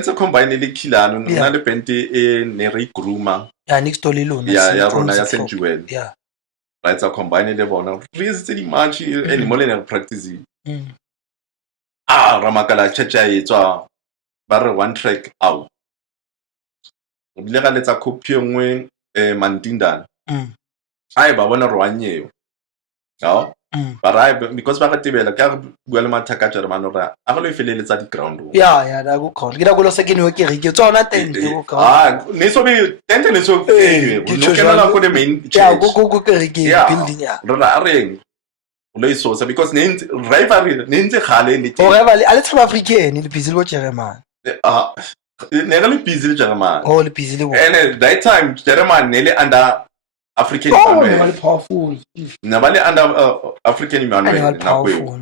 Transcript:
Tsa combine le Khilano nna le band e ne re groomer ya next door le lona ya rona ya St Joel yeah ra tsa combine le bona re tse di match and mo le ne practice ra makala chacha etswa ba re one track out o bile ga letsa copy engwe Mantindana ai ba bona re wanyeo ya but I because ba gatebela ka bua le mathaka tjare mano ra a go le feleletsa di ground ya da go khona ke da go lo second we ke re ke tsona tente go ka ne so be tente ne so no ke na go the main ya go ke re ke building ya ra reng lo isosa because ne rivalry ne ntse khale ne o rivalry a le South African le busy le German ne ga le busy le German le busy le and that time German ne le under African ne ba le powerful na ba le under African man na go